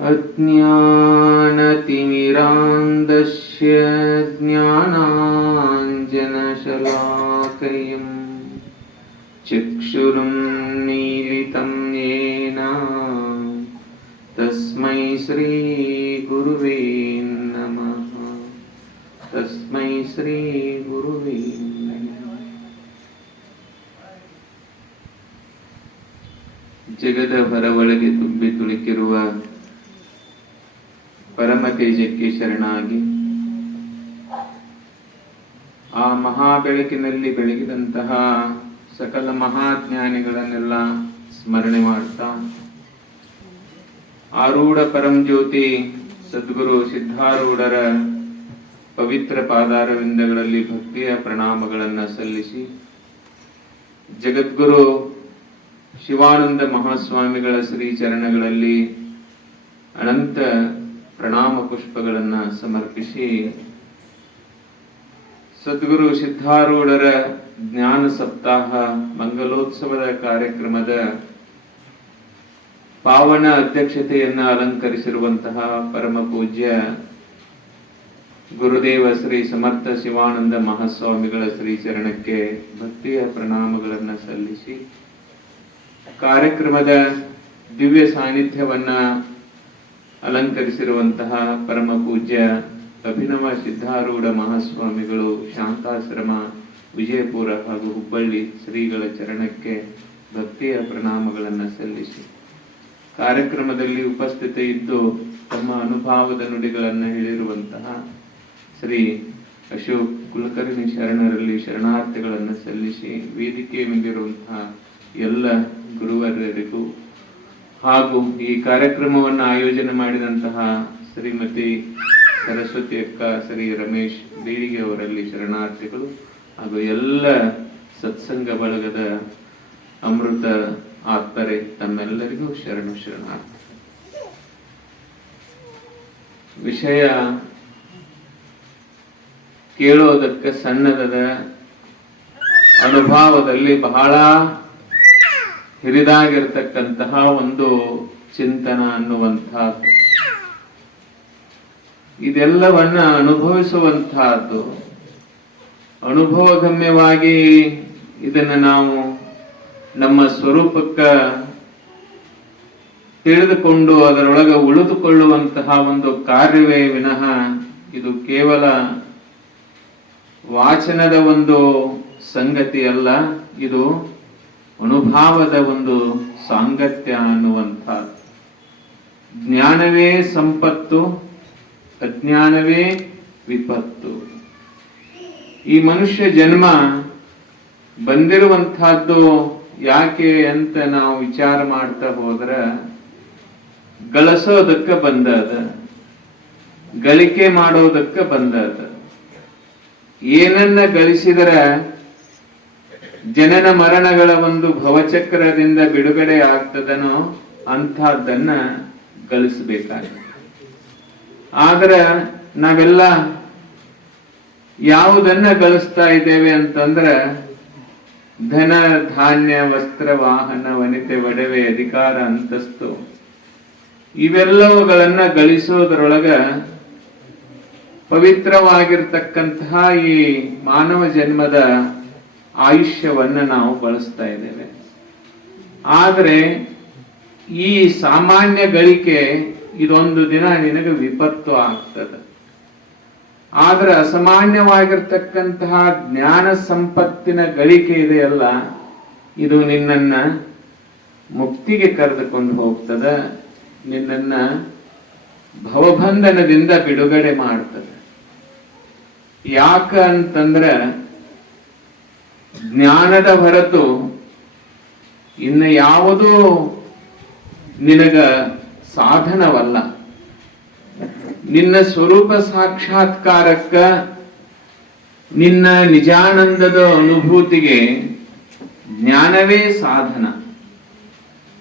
अज्ञानतिमिरान्धस्य ज्ञानाञ्जनशलाकयं चक्षुरुन्मीलितं येन तस्मै श्रीगुरुवे नमः। तस्मै श्रीगुरुवे नमः। ಜಗದ ಹೊರವೊಳಗೆ ತುಂಬಿ ತುಳುಕಿರುವ ಪರಮ ತೇಜಕ್ಕೆ ಶರಣಾಗಿ ಆ ಮಹಾ ಬೆಳಕಿನಲ್ಲಿ ಬೆಳಗಿದಂತಹ ಸಕಲ ಮಹಾಜ್ಞಾನಿಗಳನ್ನೆಲ್ಲ ಸ್ಮರಣೆ ಮಾಡ್ತಾ ಆರೂಢ ಪರಂ ಜ್ಯೋತಿ ಸದ್ಗುರು ಸಿದ್ಧಾರೂಢರ ಪವಿತ್ರ ಪಾದಾರವಿಂದಗಳಲ್ಲಿ ಭಕ್ತಿಯ ಪ್ರಣಾಮಗಳನ್ನು ಸಲ್ಲಿಸಿ ಜಗದ್ಗುರು ಶಿವಾನಂದ ಮಹಾಸ್ವಾಮಿಗಳ ಶ್ರೀ ಚರಣಗಳಲ್ಲಿ ಅನಂತ ಪ್ರಣಾಮ ಪುಷ್ಪಗಳನ್ನು ಸಮರ್ಪಿಸಿ ಸದ್ಗುರು ಸಿದ್ಧಾರೂಢರ ಜ್ಞಾನ ಸಪ್ತಾಹ ಮಂಗಲೋತ್ಸವದ ಕಾರ್ಯಕ್ರಮದ ಪಾವನ ಅಧ್ಯಕ್ಷತೆಯನ್ನು ಅಲಂಕರಿಸಿರುವಂತಹ ಪರಮ ಪೂಜ್ಯ ಗುರುದೇವ ಶ್ರೀ ಸಮರ್ಥ ಶಿವಾನಂದ ಮಹಾಸ್ವಾಮಿಗಳ ಶ್ರೀ ಚರಣಕ್ಕೆ ಭಕ್ತಿಯ ಪ್ರಣಾಮಗಳನ್ನು ಸಲ್ಲಿಸಿ ಕಾರ್ಯಕ್ರಮದ ದಿವ್ಯ ಸಾನ್ನಿಧ್ಯವನ್ನ ಅಲಂಕರಿಸಿರುವಂತಹ ಪರಮ ಪೂಜ್ಯ ಅಭಿನವ ಸಿದ್ಧಾರೂಢ ಮಹಾಸ್ವಾಮಿಗಳು ಶಾಂತಾಶ್ರಮ ವಿಜಯಪುರ ಹಾಗೂ ಹುಬ್ಬಳ್ಳಿ ಶ್ರೀಗಳ ಚರಣಕ್ಕೆ ಭಕ್ತಿಯ ಪ್ರಣಾಮಗಳನ್ನು ಸಲ್ಲಿಸಿ ಕಾರ್ಯಕ್ರಮದಲ್ಲಿ ಉಪಸ್ಥಿತ ಇದ್ದು ತಮ್ಮ ಅನುಭವದ ನುಡಿಗಳನ್ನು ಹೇಳಿರುವಂತಹ ಶ್ರೀ ಅಶೋಕ್ ಕುಲಕರ್ಣಿ ಶರಣರಲ್ಲಿ ಶರಣಾರ್ಥಿಗಳನ್ನು ಸಲ್ಲಿಸಿ ವೇದಿಕೆ ಮೇಲಿರುವಂತಹ ಎಲ್ಲ ಗುರುವರರಿಗೂ ಹಾಗೂ ಈ ಕಾರ್ಯಕ್ರಮವನ್ನು ಆಯೋಜನೆ ಮಾಡಿದಂತಹ ಶ್ರೀಮತಿ ಸರಸ್ವತಿ ಅಕ್ಕ, ಶ್ರೀ ರಮೇಶ್ ಬೀಳಿಗೆ ಅವರಲ್ಲಿ ಶರಣಾರ್ಥಿಗಳು ಹಾಗೂ ಎಲ್ಲ ಸತ್ಸಂಗ ಬಳಗದ ಅಮೃತ ಆತ್ಮರೆ ತಮ್ಮೆಲ್ಲರಿಗೂ ಶರಣಾರ್ಥಿ. ವಿಷಯ ಕೇಳೋದಕ್ಕೆ ಸಣ್ಣದ, ಅನುಭವದಲ್ಲಿ ಬಹಳ ಹಿರಿದಾಗಿರ್ತಕ್ಕಂತಹ ಒಂದು ಚಿಂತನ ಅನ್ನುವಂತಹದ್ದು, ಇದೆಲ್ಲವನ್ನ ಅನುಭವಿಸುವಂತಹದ್ದು. ಅನುಭವಗಮ್ಯವಾಗಿ ಇದನ್ನು ನಾವು ನಮ್ಮ ಸ್ವರೂಪಕ್ಕೆ ತಿಳಿದುಕೊಂಡು ಅದರೊಳಗೆ ಉಳಿದುಕೊಳ್ಳುವಂತಹ ಒಂದು ಕಾರ್ಯವೇ ವಿನಃ ಇದು ಕೇವಲ ವಾಚನದ ಒಂದು ಸಂಗತಿ ಅಲ್ಲ, ಇದು ಅನುಭವದ ಒಂದು ಸಾಂಗತ್ಯ ಅನ್ನುವಂಥದ್ದು. ಜ್ಞಾನವೇ ಸಂಪತ್ತು, ಅಜ್ಞಾನವೇ ವಿಪತ್ತು. ಈ ಮನುಷ್ಯ ಜನ್ಮ ಬಂದಿರುವಂತಹದ್ದು ಯಾಕೆ ಅಂತ ನಾವು ವಿಚಾರ ಮಾಡ್ತಾ ಹೋದ್ರ ಗಳಿಸೋದಕ್ಕೆ ಬಂದದ, ಗಳಿಕೆ ಮಾಡೋದಕ್ಕೆ ಬಂದದ. ಏನನ್ನ ಗಳಿಸಿದರೆ ಜನನ ಮರಣಗಳ ಒಂದು ಭವಚಕ್ರದಿಂದ ಬಿಡುಗಡೆ ಆಗ್ತದನೋ ಅಂಥದ್ದನ್ನ ಗಳಿಸಬೇಕಾಗಿದೆ. ಆದ್ರೆ ನಾವೆಲ್ಲ ಯಾವುದನ್ನ ಗಳಿಸ್ತಾ ಇದ್ದೇವೆ ಅಂತಂದ್ರೆ ಧನ, ಧಾನ್ಯ, ವಸ್ತ್ರ, ವಾಹನ, ವನಿತೆ, ಒಡವೆ, ಅಧಿಕಾರ, ಅಂತಸ್ತು ಇವೆಲ್ಲವುಗಳನ್ನ ಗಳಿಸೋದ್ರೊಳಗ ಪವಿತ್ರವಾಗಿರ್ತಕ್ಕಂತಹ ಈ ಮಾನವ ಜನ್ಮದ ಆಯುಷ್ಯವನ್ನ ನಾವು ಬಳಸ್ತಾ ಇದ್ದೇವೆ. ಆದರೆ ಈ ಸಾಮಾನ್ಯ ಗಳಿಕೆ ಇದೊಂದು ದಿನ ನಿನಗೆ ವಿಪತ್ತು ಆಗ್ತದೆ. ಆದ್ರೆ ಅಸಾಮಾನ್ಯವಾಗಿರ್ತಕ್ಕಂತಹ ಜ್ಞಾನ ಸಂಪತ್ತಿನ ಗಳಿಕೆ ಇದೆಯಲ್ಲ, ಇದು ನಿನ್ನನ್ನ ಮುಕ್ತಿಗೆ ಕರೆದುಕೊಂಡು ಹೋಗ್ತದೆ, ನಿನ್ನನ್ನ ಭವಬಂಧನದಿಂದ ಬಿಡುಗಡೆ ಮಾಡ್ತದೆ. ಯಾಕ ಅಂತಂದ್ರೆ ಜ್ಞಾನದ ಹೊರತು ಇನ್ನು ಯಾವುದೂ ನಿನಗ ಸಾಧನವಲ್ಲ. ನಿನ್ನ ಸ್ವರೂಪ ಸಾಕ್ಷಾತ್ಕಾರಕ್ಕ, ನಿನ್ನ ನಿಜಾನಂದದ ಅನುಭೂತಿಗೆ ಜ್ಞಾನವೇ ಸಾಧನ.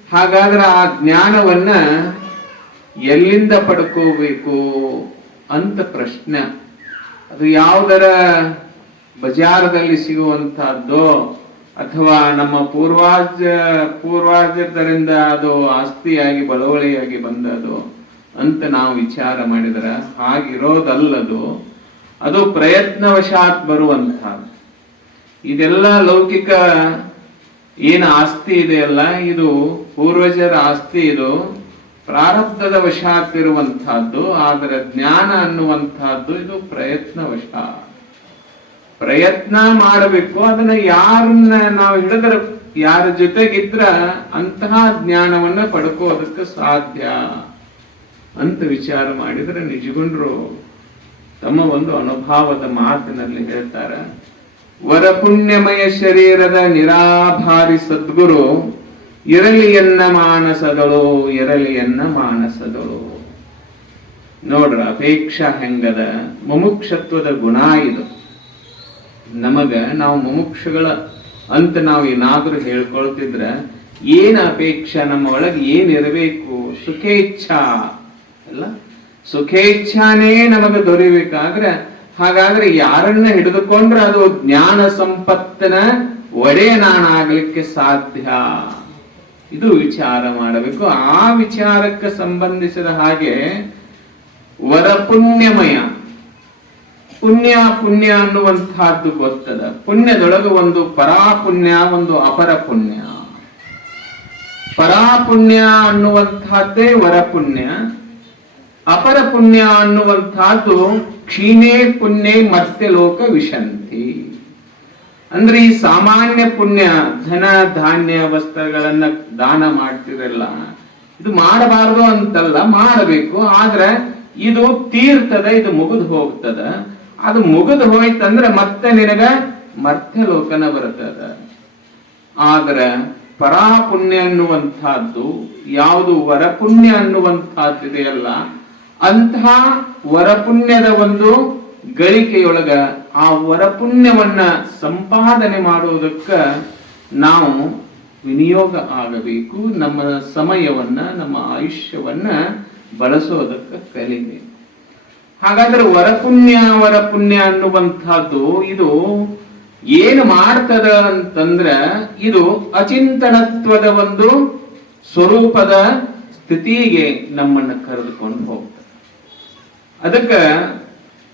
ಹಾಗಾದ್ರೆ ಆ ಜ್ಞಾನವನ್ನ ಎಲ್ಲಿಂದ ಪಡ್ಕೋಬೇಕು ಅಂತ ಪ್ರಶ್ನೆ. ಅದು ಯಾವುದರ ಬಜಾರದಲ್ಲಿ ಸಿಗುವಂತಹದ್ದೋ ಅಥವಾ ನಮ್ಮ ಪೂರ್ವಾಜರಿಂದ ಅದು ಆಸ್ತಿಯಾಗಿ ಬಳುವಳಿಯಾಗಿ ಬಂದದು ಅಂತ ನಾವು ವಿಚಾರ ಮಾಡಿದರೆ ಹಾಗಿರೋದಲ್ಲದು. ಅದು ಪ್ರಯತ್ನವಶಾತ್ ಬರುವಂತಹದ್ದು. ಇದೆಲ್ಲ ಲೌಕಿಕ ಏನು ಆಸ್ತಿ ಇದೆಯಲ್ಲ, ಇದು ಪೂರ್ವಜರ ಆಸ್ತಿ, ಇದು ಪ್ರಾರಬ್ಧದ ವಶಾತ್ ಇರುವಂತಹದ್ದು. ಆದರೆ ಜ್ಞಾನ ಅನ್ನುವಂತಹದ್ದು ಇದು ಪ್ರಯತ್ನವಶಾತ್. ಪ್ರಯತ್ನ ಮಾಡಬೇಕು. ಅದನ್ನ ಯಾರನ್ನ ನಾವು ಹಿಡಿದ್ರೆ, ಯಾರ ಜೊತೆಗಿದ್ರ ಅಂತಹ ಜ್ಞಾನವನ್ನ ಪಡ್ಕೋದಕ್ಕೆ ಸಾಧ್ಯ ಅಂತ ವಿಚಾರ ಮಾಡಿದ್ರೆ ನಿಜಗುಂಡ್ರು ತಮ್ಮ ಒಂದು ಅನುಭವದ ಮಾತಿನಲ್ಲಿ ಹೇಳ್ತಾರೆ, ವರಪುಣ್ಯಮಯ ಶರೀರದ ನಿರಾಭಾರಿ ಸದ್ಗುರು ಇರಲಿಯನ್ನ ಮಾನಸದಳು, ಇರಲಿಯನ್ನ ಮಾನಸದಳು. ನೋಡ್ರ ಅಪೇಕ್ಷಾ ಹೆಂಗದ, ಮುಮುಕ್ಷತ್ವದ ಗುಣ ಇದು. ನಮಗ ನಾವು ಮುಮುಕ್ಷಗಳ ಅಂತ ನಾವು ಏನಾದ್ರೂ ಹೇಳ್ಕೊಳ್ತಿದ್ರ ಏನ್ ಅಪೇಕ್ಷಾ, ನಮ್ಮ ಒಳಗೆ ಏನಿರಬೇಕು? ಸುಖೇಚ್ಛಾ ಅಲ್ಲ, ಸುಖೇಚ್ಛಾನೇ ನಮಗೆ ದೊರೆಯಬೇಕಾದ್ರೆ, ಹಾಗಾದ್ರೆ ಯಾರನ್ನ ಹಿಡಿದುಕೊಂಡ್ರೆ ಅದು ಜ್ಞಾನ ಸಂಪತ್ತನ ಒಡೆಯನಾಗಲಿಕ್ಕೆ ಸಾಧ್ಯ. ಇದು ವಿಚಾರ ಮಾಡಬೇಕು. ಆ ವಿಚಾರಕ್ಕೆ ಸಂಬಂಧಿಸಿದ ಹಾಗೆ ವರಪುಣ್ಯಮಯ, ಪುಣ್ಯ ಪುಣ್ಯ ಅನ್ನುವಂತಹದ್ದು ಗೊತ್ತದ. ಪುಣ್ಯದೊಳಗೆ ಒಂದು ಪರಾಪುಣ್ಯ, ಒಂದು ಅಪರ ಪುಣ್ಯ. ಪರಾಪುಣ್ಯ ಅನ್ನುವಂತಹದ್ದೇ ವರಪುಣ್ಯ. ಅಪರ ಪುಣ್ಯ ಅನ್ನುವಂತಹದ್ದು ಕ್ಷೀಣೇ ಪುಣ್ಯೇ ಮತ್ತೆ ಲೋಕ ವಿಶಂತಿ. ಅಂದ್ರೆ ಈ ಸಾಮಾನ್ಯ ಪುಣ್ಯ, ಧನ ಧಾನ್ಯ ವಸ್ತ್ರಗಳನ್ನ ದಾನ ಮಾಡ್ತಿರಲ್ಲ, ಇದು ಮಾಡಬಾರದು ಅಂತಲ್ಲ, ಮಾಡಬೇಕು. ಆದ್ರೆ ಇದು ತೀರ್ತದ, ಇದು ಮುಗಿದು ಹೋಗ್ತದ. ಅದು ಮುಗಿದು ಹೋಯ್ತಂದ್ರೆ ಮತ್ತೆ ನಿನಗ ಮರ್ತ್ಯ ಲೋಕನ ಬರ್ತದ. ಆದ್ರೆ ಪರಾಪುಣ್ಯ ಅನ್ನುವಂತಹದ್ದು ಯಾವುದು ವರಪುಣ್ಯ ಅನ್ನುವಂತಹದ್ದಿದೆಯಲ್ಲ, ಅಂತಹ ವರಪುಣ್ಯದ ಒಂದು ಗಳಿಕೆಯೊಳಗ ಆ ವರಪುಣ್ಯವನ್ನ ಸಂಪಾದನೆ ಮಾಡುವುದಕ್ಕ ನಾವು ವಿನಿಯೋಗ ಆಗಬೇಕು. ನಮ್ಮ ಸಮಯವನ್ನ, ನಮ್ಮ ಆಯುಷ್ಯವನ್ನ ಬಳಸೋದಕ್ಕೆ ಕಲಿಬೇಕು. ಹಾಗಾದ್ರೆ ವರಪುಣ್ಯ ಅನ್ನುವಂಥದ್ದು ಇದು ಏನು ಮಾಡ್ತದ ಅಂತಂದ್ರ, ಇದು ಅಚಿಂತನತ್ವದ ಒಂದು ಸ್ವರೂಪದ ಸ್ಥಿತಿಗೆ ನಮ್ಮನ್ನು ಕರೆದುಕೊಂಡು ಹೋಗ್ತದೆ. ಅದಕ್ಕೆ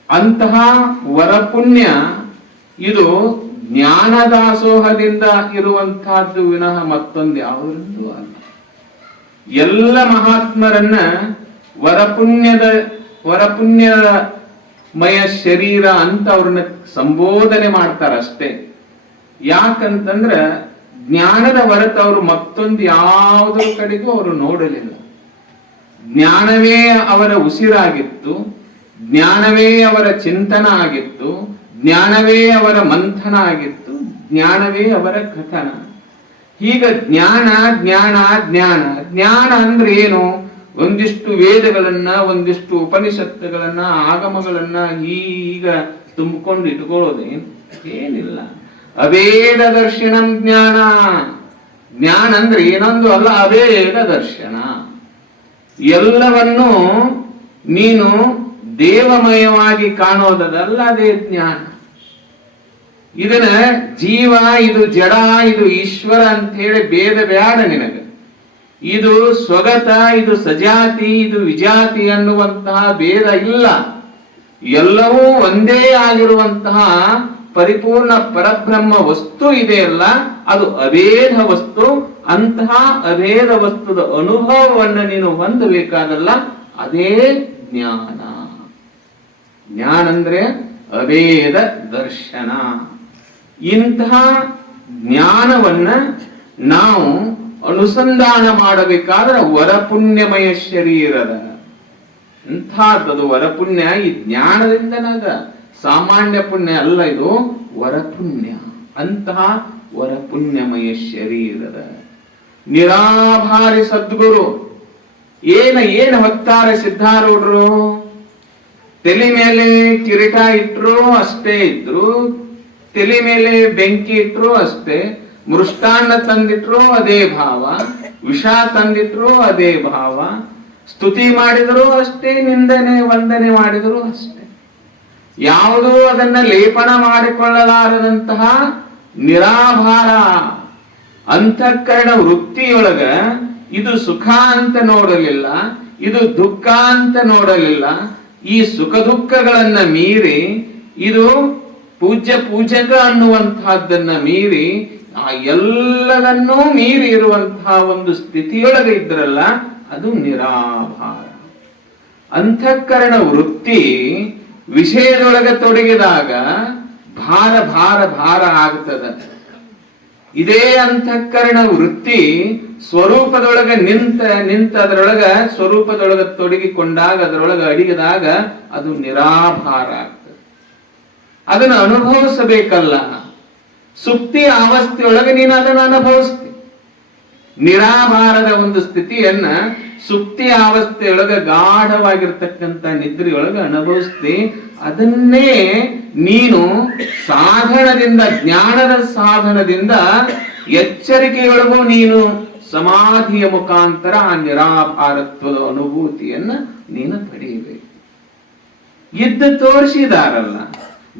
ಅಂತಹ ವರಪುಣ್ಯ ಇದು ಜ್ಞಾನದಾಸೋಹದಿಂದ ಇರುವಂತಹದ್ದು ವಿನಃ ಮತ್ತೊಂದು ಯಾವುದೊಂದು ಅಲ್ಲ. ಎಲ್ಲ ಮಹಾತ್ಮರನ್ನ ವರಪುಣ್ಯಮಯ ಶರೀರ ಅಂತ ಅವ್ರನ್ನ ಸಂಬೋಧನೆ ಮಾಡ್ತಾರಷ್ಟೇ. ಯಾಕಂತಂದ್ರ ಜ್ಞಾನದ ಹೊರತು ಅವರು ಮತ್ತೊಂದು ಯಾವುದರ ಕಡೆಗೂ ಅವರು ನೋಡಲಿಲ್ಲ. ಜ್ಞಾನವೇ ಅವರ ಉಸಿರಾಗಿತ್ತು, ಜ್ಞಾನವೇ ಅವರ ಚಿಂತನ ಆಗಿತ್ತು, ಜ್ಞಾನವೇ ಅವರ ಮಂಥನ ಆಗಿತ್ತು, ಜ್ಞಾನವೇ ಅವರ ಕಥನ. ಈಗ ಜ್ಞಾನ ಜ್ಞಾನ ಜ್ಞಾನ ಜ್ಞಾನ ಅಂದ್ರೆ ಏನು? ಒಂದಿಷ್ಟು ವೇದಗಳನ್ನ, ಒಂದಿಷ್ಟು ಉಪನಿಷತ್ತುಗಳನ್ನ, ಆಗಮಗಳನ್ನ ಈಗ ತುಂಬಿಕೊಂಡು ಇಟ್ಕೊಳ್ಳೋದೇನು? ಏನಿಲ್ಲ. ಅವೇದ ದರ್ಶನಂ ಜ್ಞಾನ. ಜ್ಞಾನ ಅಂದ್ರೆ ಏನೊಂದು ಅಲ್ಲ, ಅವೇದ ದರ್ಶನ. ಎಲ್ಲವನ್ನೂ ನೀನು ದೇವಮಯವಾಗಿ ಕಾಣೋದಲ್ಲ, ಅದೇ ಜ್ಞಾನ. ಇದನ್ನ ಜೀವ, ಇದು ಜಡ, ಇದು ಈಶ್ವರ ಅಂತ ಹೇಳಿ ಭೇದ ಬೇಡ ನಿನಗೆ. ಇದು ಸ್ವಗತ, ಇದು ಸಜಾತಿ, ಇದು ವಿಜಾತಿ ಅನ್ನುವಂತಹ ಭೇದ ಇಲ್ಲ. ಎಲ್ಲವೂ ಒಂದೇ ಆಗಿರುವಂತಹ ಪರಿಪೂರ್ಣ ಪರಬ್ರಹ್ಮ ವಸ್ತು ಇದೆಯಲ್ಲ, ಅದು ಅಭೇದ ವಸ್ತು. ಅಂತಹ ಅಭೇದ ವಸ್ತುದ ಅನುಭವವನ್ನು ನೀನು ಹೊಂದಬೇಕಾದಲ್ಲ, ಅದೇ ಜ್ಞಾನ. ಜ್ಞಾನ ಅಂದ್ರೆ ಅಭೇದ ದರ್ಶನ. ಇಂತಹ ಜ್ಞಾನವನ್ನ ನಾವು ಅನುಸಂಧಾನ ಮಾಡಬೇಕಾದ್ರೆ ವರಪುಣ್ಯಮಯ ಶರೀರದ ಎಂಥದ್ದು ವರಪುಣ್ಯ. ಈ ಜ್ಞಾನದಿಂದನಾದ ಸಾಮಾನ್ಯ ಪುಣ್ಯ ಅಲ್ಲ, ಇದು ವರಪುಣ್ಯ. ಅಂತಹ ವರಪುಣ್ಯಮಯ ಶರೀರದ ನಿರಾಭಾರಿ ಸದ್ಗುರು. ಏನು ಹೊತ್ತಾರೆ ಸಿದ್ಧಾರೂಢರು? ತಲೆ ಮೇಲೆ ಕಿರೀಟ ಇಟ್ರು ಅಷ್ಟೇ ಇದ್ರು, ತಲೆ ಮೇಲೆ ಬೆಂಕಿ ಇಟ್ರು ಅಷ್ಟೇ, ಮೃಷ್ಟಾನ್ನ ತಂದಿಟ್ರು ಅದೇ ಭಾವ, ವಿಷ ತಂದಿಟ್ರು ಅದೇ ಭಾವ, ಸ್ತುತಿ ಮಾಡಿದ್ರು ಅಷ್ಟೇ, ನಿಂದನೆ ವಂದನೆ ಮಾಡಿದ್ರು ಅಷ್ಟೇ. ಯಾವುದೂ ಅದನ್ನ ಲೇಪನ ಮಾಡಿಕೊಳ್ಳಲಾರದಂತಹ ನಿರಾಭಾರ ಅಂತಃಕರಣ ವೃತ್ತಿಯೊಳಗ ಇದು ಸುಖ ಅಂತ ನೋಡಲಿಲ್ಲ, ಇದು ದುಃಖ ಅಂತ ನೋಡಲಿಲ್ಲ. ಈ ಸುಖ ದುಃಖಗಳನ್ನ ಮೀರಿ, ಇದು ಪೂಜಕ ಅನ್ನುವಂತಹದ್ದನ್ನ ಮೀರಿ, ಆ ಎಲ್ಲವನ್ನೂ ಮೀರಿ ಇರುವಂತಹ ಒಂದು ಸ್ಥಿತಿಯೊಳಗೆ ಇದ್ರಲ್ಲ, ಅದು ನಿರಾಭಾರ. ಅಂತಃಕರಣ ವೃತ್ತಿ ವಿಷಯದೊಳಗೆ ತೊಡಗಿದಾಗ ಭಾರ ಭಾರ ಭಾರ ಆಗ್ತದೆ. ಇದೇ ಅಂತಃಕರಣ ವೃತ್ತಿ ಸ್ವರೂಪದೊಳಗೆ ನಿಂತ ಅದರೊಳಗ ಸ್ವರೂಪದೊಳಗೆ ತೊಡಗಿಕೊಂಡಾಗ, ಅದರೊಳಗೆ ಅಡಿಗದಾಗ ಅದು ನಿರಾಭಾರ ಆಗ್ತದೆ. ಅದನ್ನು ಅನುಭವಿಸಬೇಕಲ್ಲ. ಸುಪ್ತಿ ಅವಸ್ಥೆಯೊಳಗೆ ನೀನು ಅದನ್ನು ಅನುಭವಿಸ್ತಿ. ನಿರಾಭಾರದ ಒಂದು ಸ್ಥಿತಿಯನ್ನ ಸುಪ್ತಿ ಅವಸ್ಥೆಯೊಳಗೆ ಗಾಢವಾಗಿರ್ತಕ್ಕಂಥ ನಿದ್ರೆಯೊಳಗೆ ಅನುಭವಿಸ್ತಿ. ಅದನ್ನೇ ನೀನು ಸಾಧನದಿಂದ, ಜ್ಞಾನದ ಸಾಧನದಿಂದ ಎಚ್ಚರಿಕೆಯೊಳಗೂ ನೀನು ಸಮಾಧಿಯ ಮುಖಾಂತರ ಆ ನಿರಾಭಾರತ್ವದ ಅನುಭೂತಿಯನ್ನ ನೀನು ಪಡೆಯಬೇಕು. ಇದ್ದು ತೋರಿಸಿದಾರಲ್ಲ,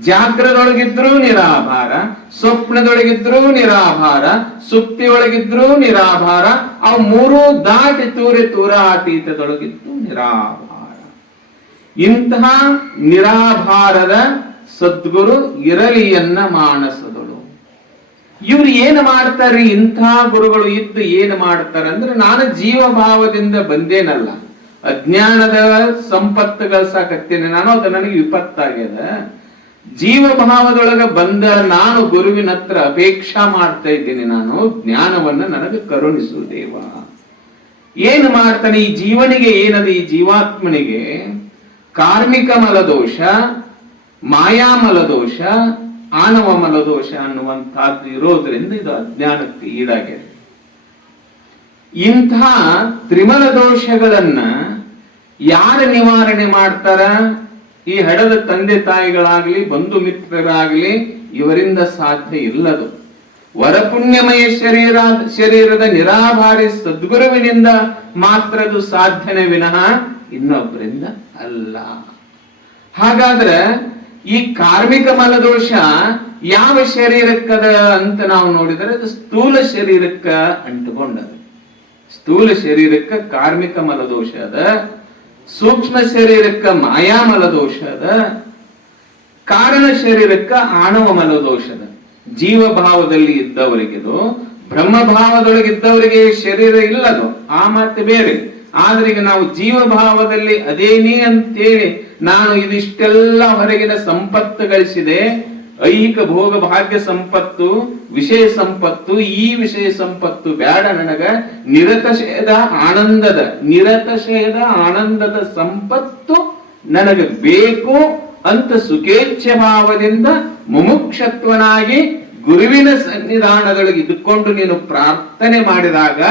ಜಾಗ್ರದೊಳಗಿದ್ರೂ ನಿರಾಭಾರ, ಸ್ವಪ್ನದೊಳಗಿದ್ರೂ ನಿರಾಭಾರ, ಸುಪ್ತಿಯೊಳಗಿದ್ರೂ ನಿರಾಭಾರ, ಅವು ಮೂರೂ ದಾಟಿ ತೂರಾತೀತದೊಳಗಿದ್ದು ನಿರಾಭಾರ. ಇಂತಹ ನಿರಾಭಾರದ ಸದ್ಗುರು ಇರಲಿಯನ್ನ ಮಾನಸದಳು. ಇವ್ರು ಏನು ಮಾಡ್ತಾರೆ? ಇಂಥ ಗುರುಗಳು ಇದ್ದು ಏನು ಮಾಡ್ತಾರೆ ಅಂದ್ರೆ, ನಾನು ಜೀವಭಾವದಿಂದ ಬಂದೇನಲ್ಲ, ಅಜ್ಞಾನದ ಸಂಪತ್ತು ಗಳಿಸಾಕತ್ತೇನೆ ನಾನು, ಅದು ನನಗೆ ವಿಪತ್ತಾಗ್ಯದ. ಜೀವಭಾವದೊಳಗ ಬಂದ ನಾನು ಗುರುವಿನ ಹತ್ರ ಅಪೇಕ್ಷಾ ಮಾಡ್ತಾ ಇದ್ದೀನಿ, ನಾನು ಜ್ಞಾನವನ್ನ ನನಗೆ ಕರುಣಿಸು ದೇವ. ಏನು ಮಾಡ್ತಾನೆ ಈ ಜೀವನಿಗೆ? ಏನದು ಈ ಜೀವಾತ್ಮನಿಗೆ? ಕಾರ್ಮಿಕ ಮಲದೋಷ, ಮಾಯಾ ಮಲದೋಷ, ಆನವ ಮಲದೋಷ ಅನ್ನುವಂತಹದ್ದು ಇರೋದ್ರಿಂದ ಇದು ಅಜ್ಞಾನಕ್ಕೆ ಈಡಾಗಿದೆ. ಇಂಥ ತ್ರಿಮಲ ದೋಷಗಳನ್ನ ಯಾರು ನಿವಾರಣೆ ಮಾಡ್ತಾರ? ಈ ಹಡದ ತಂದೆ ತಾಯಿಗಳಾಗ್ಲಿ, ಬಂಧು ಮಿತ್ರರಾಗ್ಲಿ, ಇವರಿಂದ ಸಾಧ್ಯ ಇಲ್ಲದು. ವರಪುಣ್ಯಮಯ ಶರೀರದ ನಿರಾಭಾರಿ ಸದ್ಗುರುವಿನಿಂದ ಮಾತ್ರ ಅದು ಸಾಧ್ಯನೇ ವಿನಃ ಇನ್ನೊಬ್ಬರಿಂದ ಅಲ್ಲ. ಹಾಗಾದ್ರೆ ಈ ಕಾರ್ಮಿಕ ಮಲದೋಷ ಯಾವ ಶರೀರಕ್ಕದ ಅಂತ ನಾವು ನೋಡಿದರೆ, ಅದು ಸ್ಥೂಲ ಶರೀರಕ್ಕ ಅಂಟುಕೊಂಡದ. ಸ್ಥೂಲ ಶರೀರಕ್ಕ ಕಾರ್ಮಿಕ ಮಲದೋಷ ಅದ, ಸೂಕ್ಷ್ಮ ಶರೀರಕ್ಕ ಮಾಯಾ ಮಲದೋಷ ಅದ, ಕಾರಣ ಶರೀರಕ್ಕ ಆಣವ ಮಲದೋಷದ. ಜೀವಭಾವದಲ್ಲಿ ಇದ್ದವರಿಗಿದು, ಬ್ರಹ್ಮಭಾವದೊಳಗಿದ್ದವರಿಗೆ ಶರೀರ ಇಲ್ಲದು, ಆ ಮಾತು ಬೇರೆ. ಆದ್ರೆ ಈಗ ನಾವು ಜೀವಭಾವದಲ್ಲಿ ಅದೇನೇ ಅಂತೇಳಿ ನಾನು ಇದಿಷ್ಟೆಲ್ಲ ಹೊರಗಿನ ಸಂಪತ್ತು ಗಳಿಸಿದೆ, ಐಹಿಕ ಭೋಗ ಭಾಗ್ಯ ಸಂಪತ್ತು, ವಿಷಯ ಸಂಪತ್ತು, ಈ ವಿಷಯ ಸಂಪತ್ತು ಬೇಡ ನನಗ, ನಿರತಶಯದ ಆನಂದದ ಸಂಪತ್ತು ನನಗೆ ಬೇಕು ಅಂತ ಸುಖೇಚ್ಛ ಭಾವದಿಂದ ಮುಮುಕ್ಷತ್ವನಾಗಿ ಗುರುವಿನ ಸನ್ನಿಧಾನದೊಳಗೆ ಇದ್ದುಕೊಂಡು ನೀನು ಪ್ರಾರ್ಥನೆ ಮಾಡಿದಾಗ,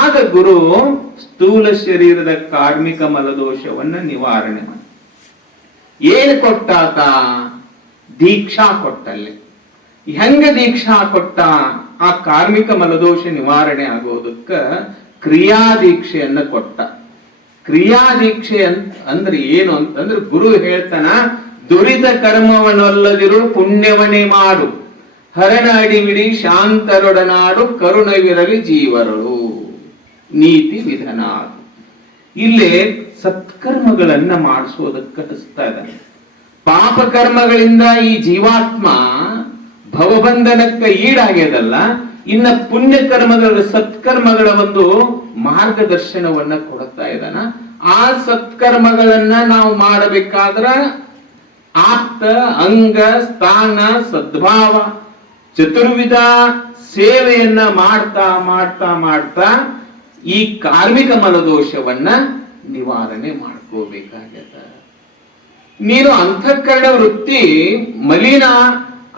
ಆಗ ಗುರು ಸ್ಥೂಲ ಶರೀರದ ಕಾರ್ಮಿಕ ಮಲದೋಷವನ್ನ ನಿವಾರಣೆ ಮಾಡಿ ಏನು ಕೊಟ್ಟಾತ? ದೀಕ್ಷಾ ಕೊಟ್ಟಲ್ಲಿ. ಹೆಂಗ ದೀಕ್ಷಾ ಕೊಟ್ಟ? ಆ ಕಾರ್ಮಿಕ ಮಲದೋಷ ನಿವಾರಣೆ ಆಗೋದಕ್ಕ ಕ್ರಿಯಾ ದೀಕ್ಷೆಯನ್ನ ಕೊಟ್ಟ. ಕ್ರಿಯಾ ದೀಕ್ಷೆ ಅಂದ್ರೆ ಏನು ಅಂತಂದ್ರೆ, ಗುರು ಹೇಳ್ತಾನ, ದುರಿತ ಕರ್ಮವನ್ನಲ್ಲದಿರು ಪುಣ್ಯವನ್ನೇ ಮಾಡು, ಹರಣ ಅಡಿಬಿಡಿ ಶಾಂತರೊಡನಾಡು, ಕರುಣವಿರಲಿ ಜೀವರಳು, ನೀತಿ ವಿಧಾನ. ಇಲ್ಲೇ ಸತ್ಕರ್ಮಗಳನ್ನ ಮಾಡಿಸೋದಕ್ಕೆ ಹಚ್ತಾ ಇದ್ದಾನೆ. ಪಾಪ ಕರ್ಮಗಳಿಂದ ಈ ಜೀವಾತ್ಮ ಭವಬಂಧನಕ್ಕೆ ಈಡಾಗ್ಯದಲ್ಲ, ಇನ್ನ ಪುಣ್ಯ ಕರ್ಮಗಳ ಸತ್ಕರ್ಮಗಳ ಒಂದು ಮಾರ್ಗದರ್ಶನವನ್ನ ಕೊಡ್ತಾ ಇದ್ದಾನ. ಆ ಸತ್ಕರ್ಮಗಳನ್ನ ನಾವು ಮಾಡಬೇಕಾದ್ರ ಆಪ್ತ, ಅಂಗ, ಸ್ಥಾನ, ಸದ್ಭಾವ, ಚತುರ್ವಿಧ ಸೇವೆಯನ್ನ ಮಾಡ್ತಾ ಮಾಡ್ತಾ ಮಾಡ್ತಾ ಈ ಕಾರ್ಮಿಕ ಮಲದೋಷವನ್ನ ನಿವಾರಣೆ ಮಾಡ್ಕೋಬೇಕಾಗ್ಯದ. ನೀನು ಅಂತಃಕರಣ ವೃತ್ತಿ ಮಲಿನ,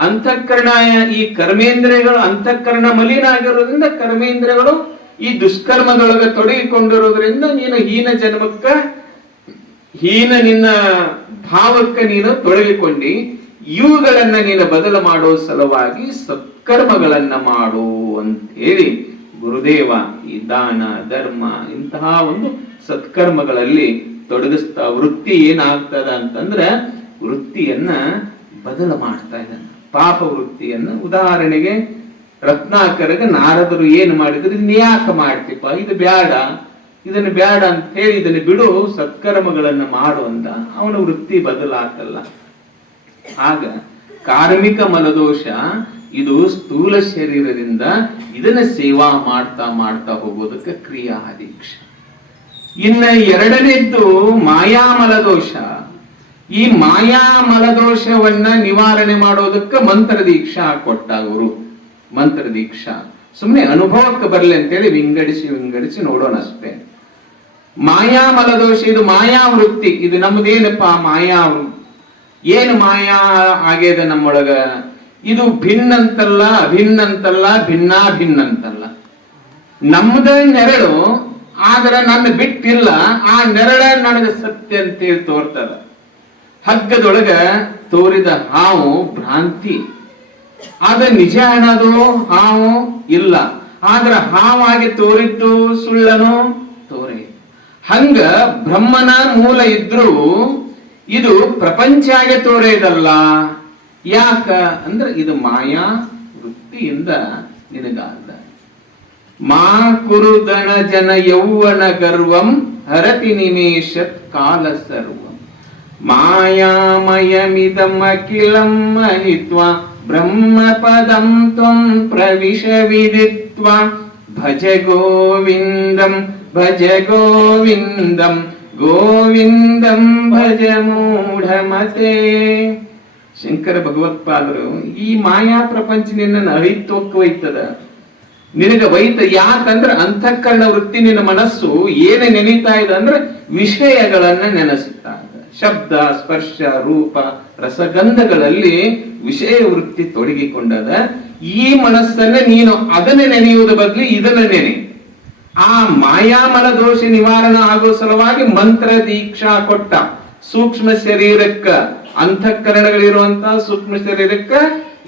ಅಂತಃಕರಣ ಈ ಕರ್ಮೇಂದ್ರಿಯಗಳು ಅಂತಃಕರಣ ಮಲಿನ ಆಗಿರೋದ್ರಿಂದ ಕರ್ಮೇಂದ್ರಿಯಗಳು ಈ ದುಷ್ಕರ್ಮದೊಳಗೆ ತೊಡಗಿಕೊಂಡಿರೋದ್ರಿಂದ ನೀನು ಹೀನ ಜನ್ಮಕ್ಕ, ಹೀನ ನಿನ್ನ ಭಾವಕ್ಕೆ ನೀನು ತೊಡಗಿಕೊಂಡಿ. ಇವುಗಳನ್ನ ನೀನು ಬದಲು ಮಾಡೋ ಸಲುವಾಗಿ ಸತ್ಕರ್ಮಗಳನ್ನ ಮಾಡು ಅಂತ ಹೇಳಿ ಗುರುದೇವ ಈ ದಾನ ಧರ್ಮ ಇಂತಹ ಒಂದು ಸತ್ಕರ್ಮಗಳಲ್ಲಿ ತೊಡಗಿಸ್ತಾ ವೃತ್ತಿ ಏನಾಗ್ತದ ಅಂತಂದ್ರೆ ವೃತ್ತಿಯನ್ನ ಬದಲು ಮಾಡ್ತಾ ಇದ್ದಾನೆ. ಪಾಪ ವೃತ್ತಿಯನ್ನ ಉದಾಹರಣೆಗೆ ರತ್ನಾಕರಗೆ ನಾರದರು ಏನು ಮಾಡಿದ್ರು, ಯಾಕೆ ಮಾಡ್ತಿಪ್ಪ ಇದು ಬ್ಯಾಡ, ಇದನ್ನು ಬೇಡ ಅಂತ ಹೇಳಿ ಇದನ್ನು ಬಿಡು, ಸತ್ಕರ್ಮಗಳನ್ನು ಮಾಡು ಅಂತ ಅವನ ವೃತ್ತಿ ಬದಲಾತಲ್ಲ. ಆಗ ಕಾರ್ಮಿಕ ಮಲದೋಷ ಇದು ಸ್ಥೂಲ ಶರೀರದಿಂದ ಇದನ್ನ ಸೇವಾ ಮಾಡ್ತಾ ಮಾಡ್ತಾ ಹೋಗೋದಕ್ಕೆ ಕ್ರಿಯಾದೀಕ್ಷ. ಇನ್ನ ಎರಡನೇದ್ದು ಮಾಯಾಮಲದೋಷ. ಈ ಮಾಯಾಮಲದೋಷವನ್ನ ನಿವಾರಣೆ ಮಾಡೋದಕ್ಕೆ ಮಂತ್ರ ದೀಕ್ಷಾ ಕೊಟ್ಟ ಅವರು. ಮಂತ್ರ ದೀಕ್ಷಾ ಸುಮ್ಮನೆ ಅನುಭವಕ್ಕೆ ಬರಲಿ ಅಂತೇಳಿ ವಿಂಗಡಿಸಿ ನೋಡೋಣ ಅಷ್ಟೇ. ಮಾಯಾಮಲದೋಷ ಇದು ಮಾಯಾವೃತ್ತಿ. ಇದು ನಮ್ದೇನಪ್ಪ ಮಾಯಾವೃತ್ತಿ. ಏನು ಮಾಯಾ ಆಗ್ಯದ ನಮ್ಮೊಳಗ? ಇದು ಭಿನ್ನಂತಲ್ಲ, ಅಭಿನ್ನಂತಲ್ಲ, ಭಿನ್ನಾಭಿನ್ನಂತಲ್ಲ. ನಮ್ದ ನೆರಳು, ಆದ್ರೆ ನನ್ನ ಬಿಟ್ಟಿಲ್ಲ. ಆ ನೆರಳ ನನಗೆ ಸತ್ಯ ಅಂತೇಳಿ ತೋರ್ತದ. ಹಗ್ಗದೊಳಗ ತೋರಿದ ಹಾವು ಭ್ರಾಂತಿ, ಅದ ನಿಜ ಅನ್ನೋದು ಹಾವು ಇಲ್ಲ. ಆದ್ರ ಹಾವಾಗಿ ತೋರಿದ್ದು ಸುಳ್ಳನು ತೋರಿ. ಹಂಗ ಬ್ರಹ್ಮನ ಮೂಲ ಇದ್ರೂ ಇದು ಪ್ರಪಂಚಾಗೆ ತೋರೇದಲ್ಲ. ಯಾಕ ಅಂದ್ರೆ ಇದು ಮಾಯಾ ವೃತ್ತಿಯಿಂದ ನಿನಗಾದ. ಮಾ ಕುರುದಣ ಜನ ಯೌವನ ಗರ್ವಂ ಹರತಿ ನಿಮೇಷತ್ ಕಾಲ ಸರ್ವಂ ಮಾಯಾಮಯಮಿದಂ ಅಖಿಲಂ ಮಹಿತ್ವಾ ಬ್ರಹ್ಮ ಪದಂ ತ್ವಂ ಪ್ರವಿಶ ವಿದಿತ್ವಾ ಭಜ ಗೋವಿಂದಂ ಭಜ ಗೋವಿಂದಂ ಗೋವಿಂದಂ ಭಜ ಮೂಢಮತೆ. ಶಂಕರ ಭಗವತ್ಪಾದರು ಈ ಮಾಯಾ ಪ್ರಪಂಚ ನಿನ್ನ ಅಳಿತೋಕ್ ಒಯ್ತದ, ನಿನಗ ಒಯ್ತ. ಯಾಕಂದ್ರೆ ಅಂತಃಕರಣ ವೃತ್ತಿ, ನಿನ್ನ ಮನಸ್ಸು ಏನೇ ನೆನೀತಾ ಇದೆ ಅಂದ್ರೆ ವಿಷಯಗಳನ್ನ ನೆನೆಸುತ್ತಾ ಇದೆ. ಶಬ್ದ, ಸ್ಪರ್ಶ, ರೂಪ, ರಸಗಂಧಗಳಲ್ಲಿ ವಿಷಯ ವೃತ್ತಿ ತೊಡಗಿಕೊಂಡದ. ಈ ಮನಸ್ಸನ್ನ ನೀನು ಅದನ್ನ ನೆನೆಯುವುದ ಬದಲು ಇದನ್ನ ನೆನೆ. ಆ ಮಾಯಾಮಲ ದೋಷ ನಿವಾರಣೆ ಆಗೋ ಸಲುವಾಗಿ ಮಂತ್ರ ದೀಕ್ಷಾ ಕೊಟ್ಟ. ಸೂಕ್ಷ್ಮ ಶರೀರಕ್ಕ, ಅಂತಃಕರಣಗಳಿರುವಂತಹ ಸೂಕ್ಷ್ಮ ಶರೀರಕ್ಕ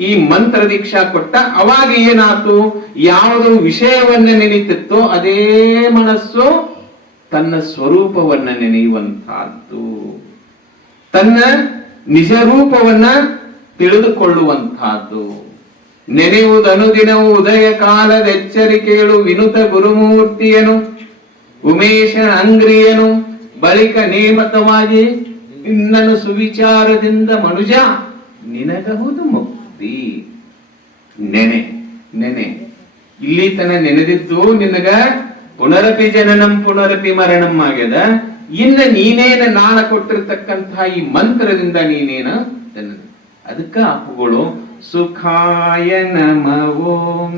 ಈ ಮಂತ್ರ ದೀಕ್ಷಾ ಕೊಟ್ಟ. ಅವಾಗ ಏನಾತು? ಯಾವುದು ವಿಷಯವನ್ನ ನೆನೀತಿತ್ತೋ ಅದೇ ಮನಸ್ಸು ತನ್ನ ಸ್ವರೂಪವನ್ನ ನೆನೆಯುವಂತಹದ್ದು, ತನ್ನ ನಿಜ ರೂಪವನ್ನ ತಿಳಿದುಕೊಳ್ಳುವಂತಹದ್ದು. ನೆನೆಯುವುದು ಅನುದಿನವು ಉದಯ ಕಾಲದ ಎಚ್ಚರಿಕೆಗಳು ವಿನುತ ಗುರುಮೂರ್ತಿಯನು ಉಮೇಶ ಅಂಗ್ರಿಯನು ಬಳಿಕ ನೇಮಕವಾಗಿ ನಿನ್ನನ್ನು ಸುವಿಚಾರದಿಂದ ಮನುಜ ನಿನಗಹುದು ಮುಕ್ತಿ. ನೆನೆ ನೆನೆ ಇಲ್ಲಿ ತನ ನೆನೆದಿದ್ದು ನಿನಗ ಪುನರಪಿ ಜನನಂ ಪುನರಪಿ ಮರಣಂ ಆಗ್ಯದ. ಇನ್ನ ನೀನೇನ ನಾನ ಕೊಟ್ಟಿರ್ತಕ್ಕಂತಹ ಈ ಮಂತ್ರದಿಂದ ನೀನೇನ ಅದಕ್ಕ ಅಪ್ಪುಗಳು ಸುಖಾಯ ನಮವೋಂ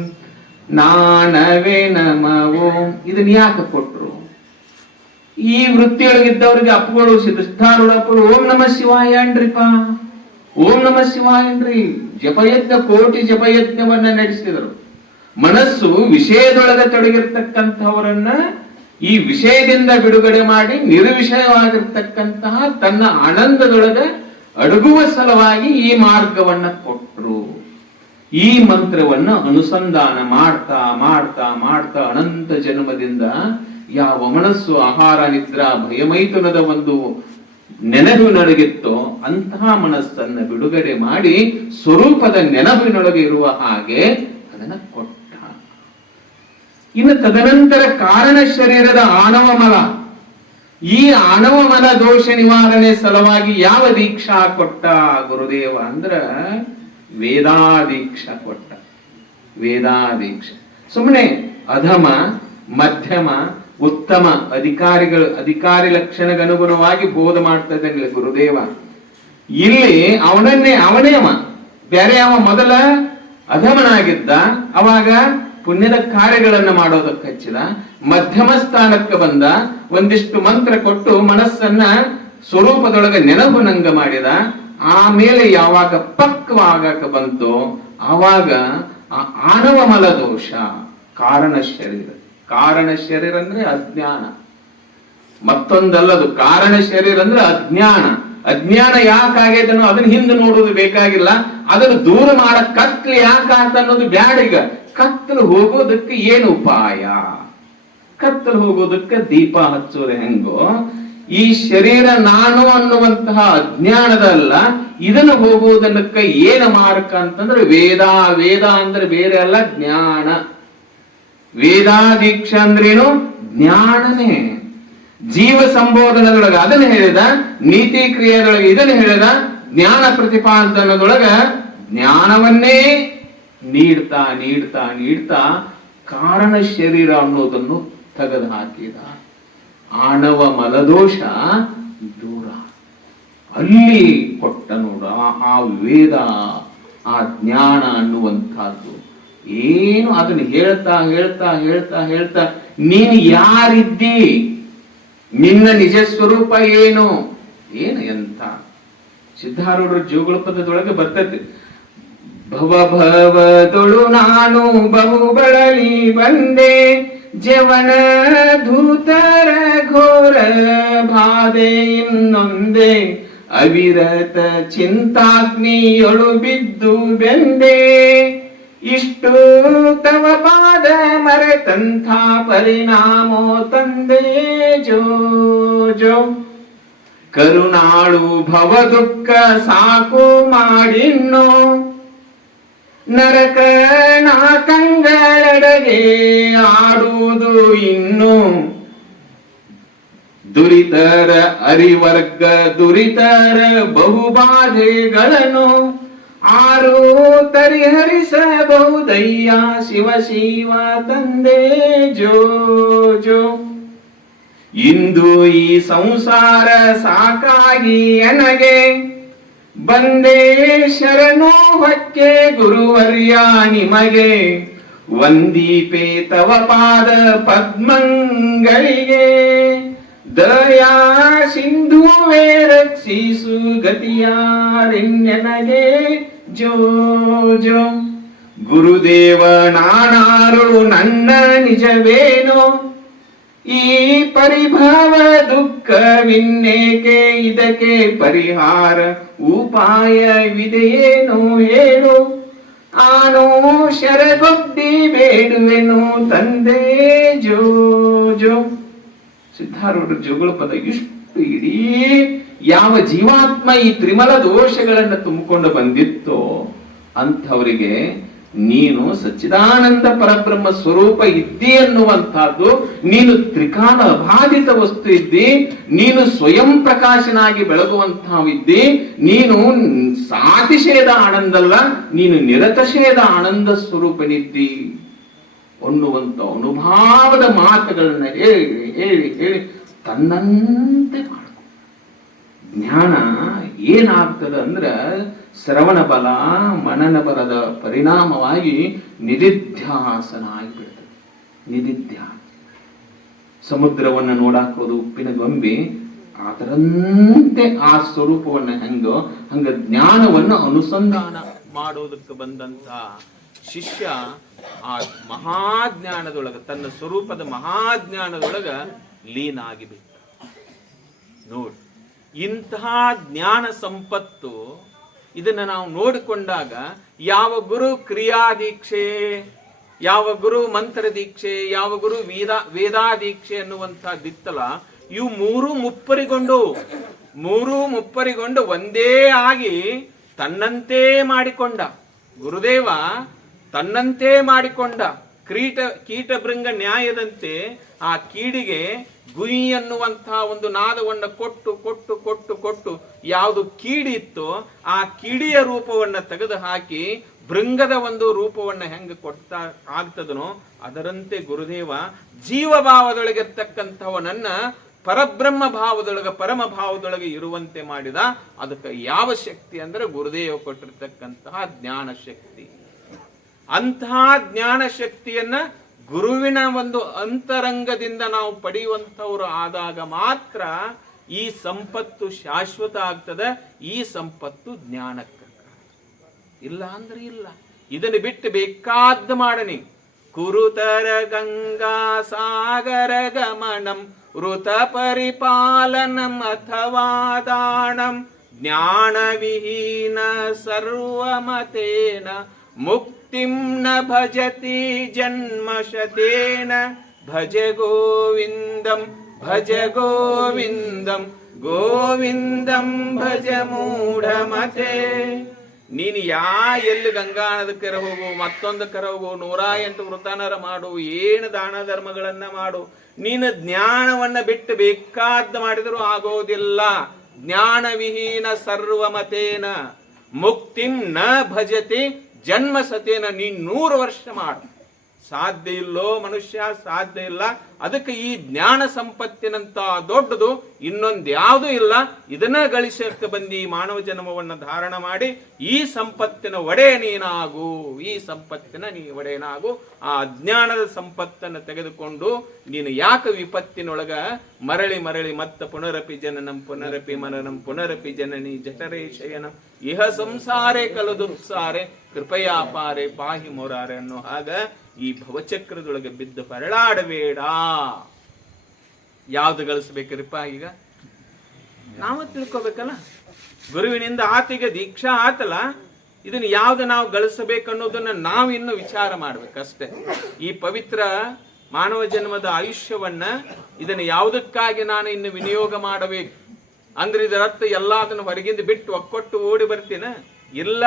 ನಾನವೇ ನಮವೋಂ ಇದನ್ನ ಯಾಕೆ ಕೊಟ್ರು? ಈ ವೃತ್ತಿಯೊಳಗಿದ್ದವ್ರಿಗೆ ಅಪ್ಪುಗಳು ಸಿದ್ಧಾರೂಢಪ್ಪರು ಓಂ ನಮ ಶಿವಾಯ ಅನ್ರಿಪ, ಓಂ ನಮ ಶಿವಾಯ ಅನ್ರಿ. ಜಪಯಜ್ಞ, ಕೋಟಿ ಜಪಯಜ್ಞವನ್ನ ನಡೆಸಿದರು. ಮನಸ್ಸು ವಿಷಯದೊಳಗೆ ತೊಡಗಿರ್ತಕ್ಕಂಥವರನ್ನ ಈ ವಿಷಯದಿಂದ ಬಿಡುಗಡೆ ಮಾಡಿ ನಿರ್ವಿಷಯವಾಗಿರ್ತಕ್ಕಂತಹ ತನ್ನ ಆನಂದದೊಳಗೆ ಅಡಗುವ ಸಲುವಾಗಿ ಈ ಮಾರ್ಗವನ್ನ ಕೊಟ್ಟರು. ಈ ಮಂತ್ರವನ್ನ ಅನುಸಂಧಾನ ಮಾಡ್ತಾ ಮಾಡ್ತಾ ಮಾಡ್ತಾ ಅನಂತ ಜನ್ಮದಿಂದ ಯಾವ ಮನಸ್ಸು ಆಹಾರ ನಿದ್ರಾ ಭಯಮೈಥುನದ ಒಂದು ನೆನಪಿನೊಳಗಿತ್ತೋ ಅಂತಹ ಮನಸ್ಸನ್ನ ಬಿಡುಗಡೆ ಮಾಡಿ ಸ್ವರೂಪದ ನೆನಪಿನೊಳಗೆ ಇರುವ ಹಾಗೆ ಅದನ್ನ ಕೊಟ್ಟ. ಇನ್ನು ತದನಂತರ ಕಾರಣ ಶರೀರದ ಆಣವ ಮಲ, ಈ ಆಣವ ಮಲ ದೋಷ ನಿವಾರಣೆ ಸಲುವಾಗಿ ಯಾವ ದೀಕ್ಷಾ ಕೊಟ್ಟ ಗುರುದೇವ ಅಂದ್ರ ವೇದಾದೀಕ್ಷಾ ಕೊಟ್ಟ. ವೇದಾದೀಕ್ಷ ಸುಮ್ಮನೆ ಅಧಮ, ಮಧ್ಯಮ, ಉತ್ತಮ ಅಧಿಕಾರಿ ಲಕ್ಷಣಕ್ಕೆ ಅನುಗುಣವಾಗಿ ಬೋಧ ಮಾಡ್ತಾ ಇದ್ದಾನೆ ಗುರುದೇವ. ಇಲ್ಲಿ ಅವನೇ ಬೇರೆ ಅವ ಮೊದಲ ಅಧಮನಾಗಿದ್ದ, ಅವಾಗ ಪುಣ್ಯದ ಕಾರ್ಯಗಳನ್ನ ಮಾಡೋದಕ್ಕೆ ಹಚ್ಚಿದ. ಮಧ್ಯಮ ಸ್ಥಾನಕ್ಕೆ ಬಂದ, ಒಂದಿಷ್ಟು ಮಂತ್ರ ಕೊಟ್ಟು ಮನಸ್ಸನ್ನ ಸ್ವರೂಪದೊಳಗೆ ನೆನಪುನಂಗ ಮಾಡಿದ. ಆಮೇಲೆ ಯಾವಾಗ ಪಕ್ವಾಗಕ ಬಂತು ಆವಾಗ ಆ ಆಣವ ಮಲ ದೋಷ ಕಾರಣ ಶರೀರ ಅಂದ್ರೆ ಅಜ್ಞಾನ, ಮತ್ತೊಂದಲ್ಲದು. ಕಾರಣ ಶರೀರ ಅಂದ್ರೆ ಅಜ್ಞಾನ ಯಾಕಾಗೈತನೋ ಅದನ್ನ ಹಿಂದೆ ನೋಡುವುದು ಬೇಕಾಗಿಲ್ಲ. ಅದನ್ನು ದೂರ ಮಾಡ ಕತ್ಲು ಯಾಕಾತ ಅನ್ನೋದು ಬ್ಯಾಡ. ಈಗ ಕತ್ತಲು ಹೋಗೋದಕ್ಕೆ ಏನು ಉಪಾಯ? ಕತ್ತಲು ಹೋಗೋದಕ್ಕೆ ದೀಪ ಹಚ್ಚೋದು ಹೆಂಗೋ, ಈ ಶರೀರ ನಾನು ಅನ್ನುವಂತಹ ಅಜ್ಞಾನದಲ್ಲ, ಇದನ್ನು ಹೋಗುವುದಕ್ಕೆ ಏನು ಮಾರ್ಗ ಅಂತಂದ್ರೆ ವೇದ ಅಂದ್ರೆ ಬೇರೆ ಅಲ್ಲ, ಜ್ಞಾನ. ವೇದಾದೀಕ್ಷಾ ಅಂದ್ರೇನು? ಜ್ಞಾನನೇ. ಜೀವ ಸಂಬೋಧನದೊಳಗ ಅದನ್ನ ಹೇಳಿದ, ನೀತಿ ಕ್ರಿಯೆದೊಳಗೆ ಇದನ್ನ ಹೇಳಿದ, ಜ್ಞಾನ ಪ್ರತಿಪಾದನದೊಳಗ ಜ್ಞಾನವನ್ನೇ ನೀಡ್ತಾ ನೀಡ್ತಾ ನೀಡ್ತಾ ಕಾರಣ ಶರೀರ ಅನ್ನೋದನ್ನು ತೆಗೆದು ಹಾಕಿದ. ಆಣವ ಮಲದೋಷ ದೂರ ಅಲ್ಲಿ ಕೊಟ್ಟ ನೋಡು ಆ ವೇದ, ಆ ಜ್ಞಾನ ಅನ್ನುವಂಥದ್ದು. ಏನು ಅದನ್ನ ಹೇಳ್ತಾ ಹೇಳ್ತಾ ಹೇಳ್ತಾ ಹೇಳ್ತಾ ನೀನು ಯಾರಿದ್ದಿ, ನಿನ್ನ ನಿಜ ಸ್ವರೂಪ ಏನು ಎಂತ ಸಿದ್ಧಾರೂಢರ ಜೋಗುಳ ಪದದೊಳಗೆ ಬರ್ತೈತಿ. ಭವ ಭವದೊಳು ನಾನು ಬಹು ಬಳಲಿ ಬಂದೆ, ಜವನ ಧೂತರ ಘೋರ ಬಾಧೆ ಇನ್ನೊಂದೇ, ಅವಿರತ ಚಿಂತಾಗ್ನಿಯೊಳು ಬಿದ್ದು ಬೆಂದೆ, ಇಷ್ಟು ತವ ಪಾದ ಮರೆತಂಥ ಪರಿಣಾಮೋ ತಂದೆ ಜೋ ಜೋ. ಕರುಣಾಳು ಭವ ದುಃಖ ಸಾಕು ಮಾಡಿನ್ನು, ನರಕ ನಾಕಂಗಳೆಡೆಗೆ ಆಡುವುದು ಇನ್ನು, ದುರಿತರ ಅರಿವರ್ಗ ದುರಿತರ ಬಹುಬಾಧೆಗಳನ್ನು ಆರು ಪರಿಹರಿಸಬಹುದಯ್ಯ ಶಿವ ಶಿವ ತಂದೆ ಜೋ ಜೋ. ಇಂದು ಈ ಸಂಸಾರ ಸಾಕಾಗಿ ನನಗೆ ಬಂದೇ ಶರಣು ಹೊಕ್ಕೆ ಗುರುವರ್ಯ ನಿಮಗೆ, ವಂದೀಪೆ ತವ ಪಾದ ಪದ್ಮಂಗಳಿಗೆ, ದಯಾ ಸಿಂಧುವೇ ರಕ್ಷಿಸು ಗತಿಯಾರೆನ್ನೆನಗೆ ಜೋ ಜೋ. ಗುರುದೇವ ನಾನಾರು ನನ್ನ ನಿಜವೇನೋ, ಈ ಪರಿಭವ ದುಃಖವಿನ್ನೇಕೆ, ಇದಕ್ಕೆ ಪರಿಹಾರ ಉಪಾಯವಿದೆಯೇನು ಹೇಳು, ಆನು ಶರಗೊಡ್ಡಿ ಬೇಡುವೆನು ತಂದೆ ಜೋ ಜೋ. ಸಿದ್ಧಾರೂಢರ ಜೋಗುಳ ಪದ ಇಷ್ಟು ಇಡೀ ಯಾವ ಜೀವಾತ್ಮ ಈ ತ್ರಿಮಲ ದೋಷಗಳನ್ನು ತುಂಬಿಕೊಂಡು ಬಂದಿತ್ತೋ ಅಂಥವರಿಗೆ ನೀನು ಸಚ್ಚಿದಾನಂದ ಪರಬ್ರಹ್ಮ ಸ್ವರೂಪ ಇದ್ದಿ ಅನ್ನುವಂಥದ್ದು, ನೀನು ತ್ರಿಕಾಲ ಬಾಧಿತ ವಸ್ತು ಇದ್ದಿ, ನೀನು ಸ್ವಯಂ ಪ್ರಕಾಶನಾಗಿ ಬೆಳಗುವಂತಹವಿದ್ದಿ, ನೀನು ಸಾತಿಶೇದ ಆನಂದಲ್ಲ, ನೀನು ನಿರತಶೇದ ಆನಂದ ಸ್ವರೂಪನಿದ್ದಿ ಅನ್ನುವಂತ ಅನುಭಾವದ ಮಾತುಗಳನ್ನ ಹೇಳಿ ಹೇಳಿ ಹೇಳಿ ತನ್ನಂತೆ ಮಾಡ. ಜ್ಞಾನ ಏನಾಗ್ತದೆ ಅಂದ್ರ ಶ್ರವಣ ಬಲ ಮನನ ಬಲದ ಪರಿಣಾಮವಾಗಿ ನಿಧಿಧ್ಯಾಸನ ಆಗಿಬಿಡ್ತದೆ. ನಿಧಿಧ್ಯಾಸ ಸಮುದ್ರವನ್ನ ನೋಡಾಕೋದು ಉಪ್ಪಿನ ಗೊಂಬೆ, ಅದರಂತೆ ಆ ಸ್ವರೂಪವನ್ನ ಹಂಗ ಜ್ಞಾನವನ್ನು ಅನುಸಂಧಾನ ಮಾಡೋದಕ್ಕೆ ಬಂದಂತ ಶಿಷ್ಯ ಆ ಮಹಾಜ್ಞಾನದೊಳಗ ತನ್ನ ಸ್ವರೂಪದ ಮಹಾಜ್ಞಾನದೊಳಗ ಲೀನ ಆಗಿಬಿಟ್ಟ. ನೋಡಿ, ಇಂತಹ ಜ್ಞಾನ ಸಂಪತ್ತು ಇದನ್ನ ನಾವು ನೋಡಿಕೊಂಡಾಗ ಯಾವ ಗುರು ಕ್ರಿಯಾದೀಕ್ಷೆ, ಯಾವ ಗುರು ಮಂತ್ರ ದೀಕ್ಷೆ, ಯಾವ ಗುರು ವೇದಾದೀಕ್ಷೆ ಅನ್ನುವಂಥದ್ದಿತ್ತಲ್ಲ, ಇವು ಮೂರು ಮುಪ್ಪರಿಗೊಂಡು ಒಂದೇ ಆಗಿ ತನ್ನಂತೆ ಮಾಡಿಕೊಂಡ ಗುರುದೇವ, ತನ್ನಂತೆ ಮಾಡಿಕೊಂಡ ಕೀಟಭೃಂಗ ನ್ಯಾಯದಂತೆ ಆ ಕೀಡಿಗೆ ಗುಯಿ ಅನ್ನುವಂತಹ ಒಂದು ನಾದವನ್ನು ಕೊಟ್ಟು ಕೊಟ್ಟು ಕೊಟ್ಟು ಕೊಟ್ಟು ಯಾವುದು ಕೀಡಿ ಇತ್ತೋ ಆ ಕೀಡಿಯ ರೂಪವನ್ನ ತೆಗೆದು ಹಾಕಿ ಭೃಂಗದ ಒಂದು ರೂಪವನ್ನ ಹೆಂಗ ಕೊಡ್ತಾ ಆಗ್ತದನೋ ಅದರಂತೆ ಗುರುದೇವ ಜೀವಭಾವದೊಳಗಿರ್ತಕ್ಕಂಥವನನ್ನ ಪರಬ್ರಹ್ಮ ಭಾವದೊಳಗೆ ಪರಮ ಭಾವದೊಳಗೆ ಇರುವಂತೆ ಮಾಡಿದ. ಅದಕ್ಕೆ ಯಾವ ಶಕ್ತಿ ಅಂದ್ರೆ ಗುರುದೇವ ಕೊಟ್ಟಿರ್ತಕ್ಕಂತಹ ಜ್ಞಾನ ಶಕ್ತಿ. ಅಂತಹ ಜ್ಞಾನ ಶಕ್ತಿಯನ್ನ ಗುರುವಿನ ಒಂದು ಅಂತರಂಗದಿಂದ ನಾವು ಪಡೆಯುವಂಥವ್ರು ಆದಾಗ ಮಾತ್ರ ಈ ಸಂಪತ್ತು ಶಾಶ್ವತ ಆಗ್ತದೆ. ಈ ಸಂಪತ್ತು ಜ್ಞಾನಕ್ಕೆ, ಇಲ್ಲ ಅಂದ್ರೆ ಇಲ್ಲ. ಇದನ್ನು ಬಿಟ್ಟು ಬೇಕಾದ ಮಾಡನಿ. ಕುರುತರ ಗಂಗಾ ಸಾಗರ ಗಮನಂ ಋತ ಪರಿಪಾಲನಂ ಅಥವಾ ದಾನಂ ಜ್ಞಾನ ವಿಹೀನ ಸರ್ವಮತೇನ ಮುಕ್ತಿಂ ನ ಭಜತಿ ಜನ್ಮಶತೇನ. ಭಜ ಗೋವಿಂದಂ ಭಜ ಗೋವಿಂದಂ ಗೋವಿಂದಂ ಭಜ ಮೂಢಮತೆ. ನೀನು ಎಲ್ಲಿ ಗಂಗಾನದ ಕೆರೆ ಹೋಗು, ಮತ್ತೊಂದು ಕೆರೆ ಹೋಗು, 108 ವೃತಾನರ ಮಾಡು, ಏನು ದಾನ ಧರ್ಮಗಳನ್ನ ಮಾಡು, ನೀನು ಜ್ಞಾನವನ್ನ ಬಿಟ್ಟು ಬೇಕಾದ ಮಾಡಿದರೂ ಆಗೋದಿಲ್ಲ. ಜ್ಞಾನ ವಿಹೀನ ಸರ್ವಮತೇನ ಮುಕ್ತಿಂ ನ ಭಜತೆ ಜನ್ಮ ಸತೇನ. ನೀನ್ 100 ವರ್ಷ ಮಾಡು, ಸಾಧ್ಯ ಇಲ್ಲೋ ಮನುಷ್ಯ, ಸಾಧ್ಯ ಇಲ್ಲ. ಅದಕ್ಕೆ ಈ ಜ್ಞಾನ ಸಂಪತ್ತಿನಂತ ದೊಡ್ಡದು ಇನ್ನೊಂದು ಯಾವುದೂ ಇಲ್ಲ. ಇದನ್ನ ಗಳಿಸಕ್ಕೆ ಬಂದು ಈ ಮಾನವ ಜನ್ಮವನ್ನ ಧಾರಣ ಮಾಡಿ ಈ ಸಂಪತ್ತಿನ ಒಡೆಯ ನೀನಾಗು, ಈ ಸಂಪತ್ತಿನ ಒಡೆಯನಾಗು. ಆ ಅಜ್ಞಾನದ ಸಂಪತ್ತನ್ನು ತೆಗೆದುಕೊಂಡು ನೀನು ಯಾಕೆ ವಿಪತ್ತಿನೊಳಗ ಮರಳಿ ಮರಳಿ ಮತ್ತ ಪುನರಪಿ ಜನನಂ ಪುನರಪಿ ಮರಣಂ ಪುನರಪಿ ಜನನಿ ಜಠರೇ ಶಯನಂ ಇಹ ಸಂಸಾರೇ ಕಲದುಸಾರೆ ಕೃಪಯಾಪಾರೆ ಪಾಹಿ ಮೊರಾರೆ ಅನ್ನೋ ಹಾಗ ಈ ಭವಚಕ್ರದೊಳಗೆ ಬಿದ್ದು ಪರಳಾಡಬೇಡ. ಯಾವ್ದು ಗಳಿಸ್ಬೇಕ್ರಿಪ್ಪ? ಈಗ ನಾವು ತಿಳ್ಕೊಬೇಕಲ್ಲ, ಗುರುವಿನಿಂದ ಆತಿಗೆ ದೀಕ್ಷಾ ಆತಲ್ಲ, ಇದನ್ನ ಯಾವ್ದು ನಾವು ಗಳಿಸಬೇಕನ್ನೋದನ್ನ ನಾವು ಇನ್ನು ವಿಚಾರ ಮಾಡ್ಬೇಕಷ್ಟೆ. ಈ ಪವಿತ್ರ ಮಾನವ ಜನ್ಮದ ಆಯುಷ್ಯವನ್ನ ಇದನ್ನ ಯಾವುದಕ್ಕಾಗಿ ನಾನು ಇನ್ನು ವಿನಿಯೋಗ ಮಾಡಬೇಕು ಅಂದ್ರೆ ಇದರರ್ಥ ಎಲ್ಲ ಅದನ್ನು ಹೊರಗಿಂದ ಬಿಟ್ಟು ಒಕ್ಕೊಟ್ಟು ಓಡಿ ಬರ್ತೀನ? ಇಲ್ಲ.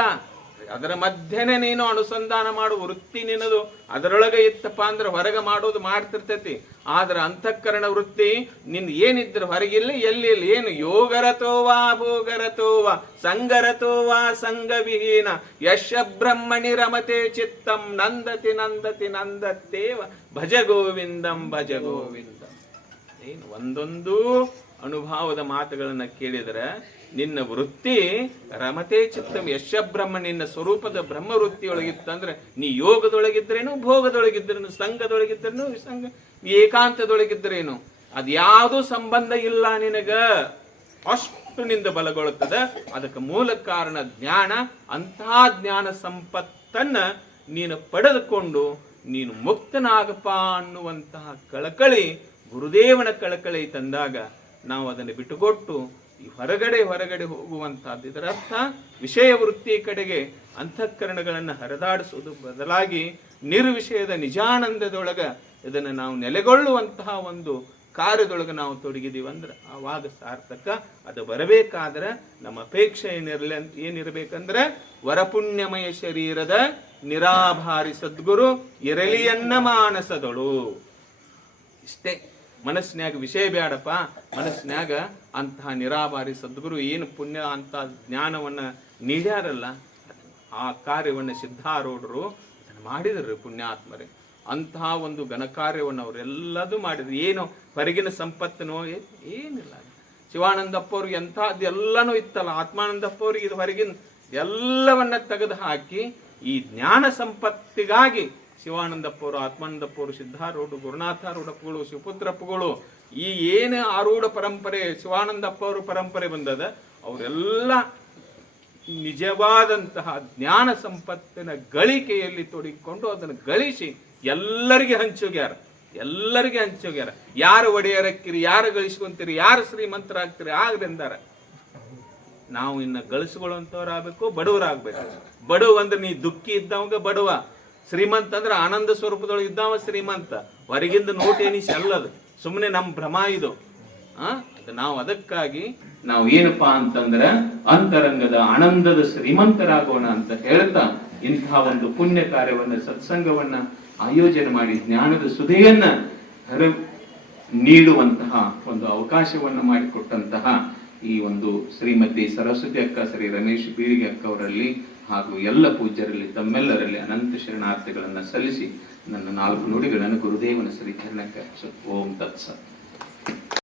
ಅದರ ಮಧ್ಯೆನೆ ನೀನು ಅನುಸಂಧಾನ ಮಾಡು. ವೃತ್ತಿ ನಿನ್ನದು ಅದರೊಳಗೆ ಇತ್ತಪ್ಪ ಅಂದ್ರೆ ಹೊರಗೆ ಮಾಡೋದು ಮಾಡ್ತಿರ್ತೈತಿ. ಆದ್ರೆ ಅಂತಃಕರಣ ವೃತ್ತಿ ನಿನ್ ಏನಿದ್ರು ಹೊರಗಿಲ್ಲ, ಎಲ್ಲಿ ಏನು ಯೋಗರತೋವಾ ಭೋಗರತೋವಾ ಸಂಗರತೋವಾ ಸಂಗವಿಹೀನ ಯಶ ಬ್ರಹ್ಮಣಿ ರಮತೆ ಚಿತ್ತಂ ನಂದತಿ ನಂದತಿ ನಂದತ್ತೇವ ಭಜ ಗೋವಿಂದಂ ಭಜ ಗೋವಿಂದಂ. ಏನು ಒಂದೊಂದು ಅನುಭವದ ಮಾತುಗಳನ್ನ ಕೇಳಿದರೆ ನಿನ್ನ ವೃತ್ತಿ ರಮತೆ ಚಿತ್ತಂ ಯಶ ಬ್ರಹ್ಮ, ನಿನ್ನ ಸ್ವರೂಪದ ಬ್ರಹ್ಮ ವೃತ್ತಿಯೊಳಗಿತ್ತಂದ್ರೆ ನೀ ಯೋಗದೊಳಗಿದ್ರೇನು, ಭೋಗದೊಳಗಿದ್ರೇನು, ಸಂಘದೊಳಗಿದ್ರೇನು, ಸಂಘ ಏಕಾಂತದೊಳಗಿದ್ರೇನು, ಅದ್ಯಾವುದೂ ಸಂಬಂಧ ಇಲ್ಲ ನಿನಗ. ಅಷ್ಟು ನಿಂದ ಬಲಗೊಳ್ಳುತ್ತದೆ. ಅದಕ್ಕೆ ಮೂಲ ಕಾರಣ ಜ್ಞಾನ. ಅಂತಹ ಜ್ಞಾನ ಸಂಪತ್ತನ್ನ ನೀನು ಪಡೆದುಕೊಂಡು ನೀನು ಮುಕ್ತನಾಗಪ್ಪ ಅನ್ನುವಂತಹ ಕಳಕಳಿ, ಗುರುದೇವನ ಕಳಕಳಿ ತಂದಾಗ ನಾವು ಅದನ್ನು ಬಿಟ್ಟುಕೊಟ್ಟು ಈ ಹೊರಗಡೆ ಹೋಗುವಂತಹದ್ದು. ಇದರರ್ಥ ವಿಷಯ ವೃತ್ತಿ ಕಡೆಗೆ ಅಂತಃಕರಣಗಳನ್ನು ಹರಿದಾಡಿಸುವುದು ಬದಲಾಗಿ ನಿರ್ವಿಷಯದ ನಿಜಾನಂದದೊಳಗ ಇದನ್ನು ನಾವು ನೆಲೆಗೊಳ್ಳುವಂತಹ ಒಂದು ಕಾರ್ಯದೊಳಗೆ ನಾವು ತೊಡಗಿದೀವಂದ್ರೆ ಆವಾಗ ಸಾರ್ಥಕ. ಅದು ಬರಬೇಕಾದ್ರೆ ನಮ್ಮ ಅಪೇಕ್ಷೆ ಏನಿರಬೇಕಂದ್ರೆ ವರಪುಣ್ಯಮಯ ಶರೀರದ ನಿರಾಭಾರಿ ಸದ್ಗುರು ಇರಲಿಯನ್ನ ಮಾನಸದಳು. ಇಷ್ಟೇ. ಮನಸ್ಸಿನಾಗ ವಿಷಯ ಬೇಡಪ್ಪ, ಮನಸ್ಸಿನಾಗ ಅಂತಹ ನಿರಾಭಾರಿ ಸದ್ಗುರು ಏನು ಪುಣ್ಯ ಅಂತ ಜ್ಞಾನವನ್ನ ನೀಡ್ಯಾರಲ್ಲ, ಆ ಕಾರ್ಯವನ್ನು ಸಿದ್ಧಾರೂಢರು ಮಾಡಿದ್ರು. ಪುಣ್ಯಾತ್ಮರೇ ಅಂತಹ ಒಂದು ಘನಕಾರ್ಯವನ್ನು ಅವರೆಲ್ಲದೂ ಮಾಡಿದ್ರು. ಏನು ಹೊರಗಿನ ಸಂಪತ್ತನೋ ಏನಿಲ್ಲ. ಶಿವಾನಂದಪ್ಪ ಅವ್ರಿಗೆ ಎಂಥದ್ದೆಲ್ಲನೂ ಇತ್ತಲ್ಲ, ಆತ್ಮಾನಂದಪ್ಪ ಅವ್ರಿಗೆ ಇದು ಹೊರಗಿನ ಎಲ್ಲವನ್ನ ತೆಗೆದು ಹಾಕಿ ಈ ಜ್ಞಾನ ಸಂಪತ್ತಿಗಾಗಿ ಶಿವಾನಂದಪ್ಪ ಅವರು, ಆತ್ಮಾನಂದಪ್ಪ ಅವರು, ಸಿದ್ಧಾರೂಢ, ಗುರುನಾಥಾರೂಢಪ್ಪಗಳು, ಶಿವಪುತ್ರಪ್ಪಗಳು, ಈ ಏನು ಆರೂಢ ಪರಂಪರೆ ಶಿವಾನಂದಪ್ಪ ಅವರು ಪರಂಪರೆ ಬಂದದ, ಅವರೆಲ್ಲ ನಿಜವಾದಂತಹ ಜ್ಞಾನ ಸಂಪತ್ತಿನ ಗಳಿಕೆಯಲ್ಲಿ ತೊಡಗಿಕೊಂಡು ಅದನ್ನು ಗಳಿಸಿ ಎಲ್ಲರಿಗೆ ಹಂಚೋಗ್ಯಾರ. ಯಾರು ಒಡೆಯರಕ್ಕಿರಿ, ಯಾರು ಗಳಿಸ್ಕೊಂತೀರಿ, ಯಾರು ಶ್ರೀಮಂತರಾಗ್ತೀರಿ ಆಗ್ರೆಂದಾರ. ನಾವು ಇನ್ನು ಗಳಿಸ್ಕೊಳ್ಳುವಂಥವ್ರಾಗಬೇಕು, ಬಡವರಾಗಬೇಕು. ಬಡವ ಅಂದ್ರೆ ನೀ ದುಃಖಿ ಇದ್ದವಾಗ ಬಡವ, ಶ್ರೀಮಂತ ಅಂದ್ರೆ ಆನಂದ ಸ್ವರೂಪದೊಳಗೆ ಇದ್ದಾವ ಶ್ರೀಮಂತ. ಹೊರಗಿಂದ ನೋಟ್ ಎನಿಸಿ ಅಲ್ಲದು, ಸುಮ್ಮನೆ ನಮ್ಮ ಭ್ರಮ ಇದು. ಅದು ನಾವು ಅದಕ್ಕಾಗಿ ನಾವು ಏನಪ್ಪಾ ಅಂತಂದ್ರೆ ಅಂತರಂಗದ ಆನಂದದ ಶ್ರೀಮಂತರಾಗೋಣ ಅಂತ ಹೇಳ್ತಾ ಇಂತಹ ಒಂದು ಪುಣ್ಯ ಕಾರ್ಯವನ್ನ, ಸತ್ಸಂಗವನ್ನ ಆಯೋಜನೆ ಮಾಡಿ ಜ್ಞಾನದ ಸುಧೆಯನ್ನ ನೀಡುವಂತಹ ಒಂದು ಅವಕಾಶವನ್ನ ಮಾಡಿಕೊಟ್ಟಂತಹ ಈ ಒಂದು ಶ್ರೀಮತಿ ಸರಸ್ವತಿ ಅಕ್ಕ, ಶ್ರೀ ರಮೇಶ್ ಬೀಳಿಗೆ ಅಕ್ಕ ಅವರಲ್ಲಿ ಹಾಗೂ ಎಲ್ಲ ಪೂಜ್ಯರಲ್ಲಿ ತಮ್ಮೆಲ್ಲರಲ್ಲಿ ಅನಂತ ಶರಣಾರ್ಥಿಗಳನ್ನ ಸಲ್ಲಿಸಿ ನನ್ನ 4 ನುಡಿಗಳನ್ನು ಗುರುದೇವನ ಶ್ರೀ ಚರಣಕ್ಕೆ ಓಂ ತತ್ಸತ್.